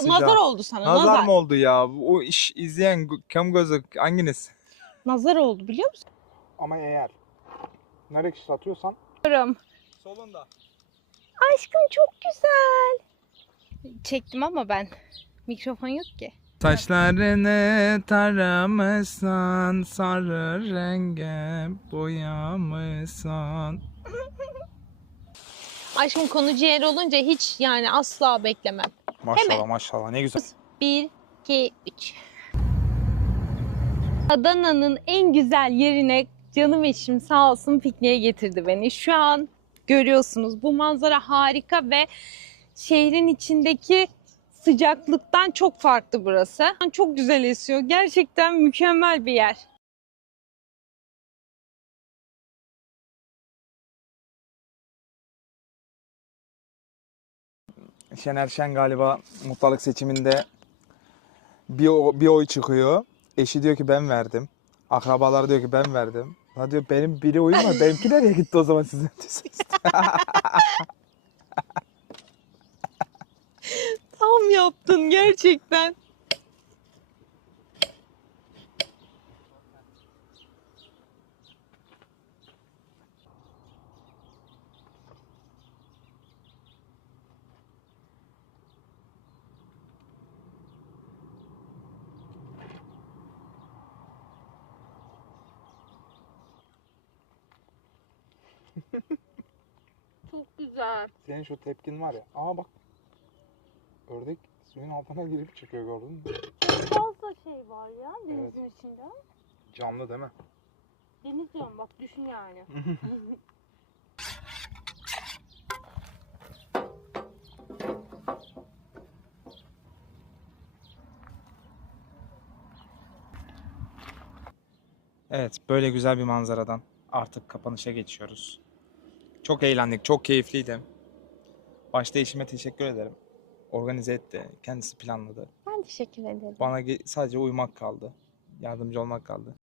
sıcağı. nazar oldu sana. Nazar, Nazar. mı oldu ya? O iş izleyen kim gözü hanginiz? Nazar oldu biliyor musun? Ama eğer nar ekşisi atıyorsan Solunda. Aşkım çok güzel. Çektim ama ben. Mikrofon yok ki. Saçlarını taramışsan sarı renge boyamışsan. Aşkım konu ciğer olunca hiç yani asla beklemem. Maşallah maşallah ne güzel. 1, 2, 3. Adana'nın en güzel yerine canım eşim sağ olsun pikniğe getirdi beni. Şu an görüyorsunuz bu manzara harika ve şehrin içindeki sıcaklıktan çok farklı burası. Çok güzel esiyor. Gerçekten mükemmel bir yer. Şener Şen galiba muhtarlık seçiminde bir, bir oy çıkıyor. Eşi diyor ki ben verdim. Akrabalar diyor ki ben verdim. La diyor benim biri oyum var. Benimki nereye gitti o zaman sizin? Tam yaptın gerçekten. Çok güzel. Senin şu tepkin var ya. Aa bak. Ördek suyun altına girip çıkıyor gördün mü? Fazla şey var ya denizin içinde. Canlı değil mi? Deniz diyorum bak düşün yani. Evet, böyle güzel bir manzaradan artık kapanışa geçiyoruz. Çok eğlendik, çok keyifliydi. Başta eşime teşekkür ederim. Organize etti, kendisi planladı. Ben teşekkür ederim. Bana ge- sadece uyumak kaldı. Yardımcı olmak kaldı.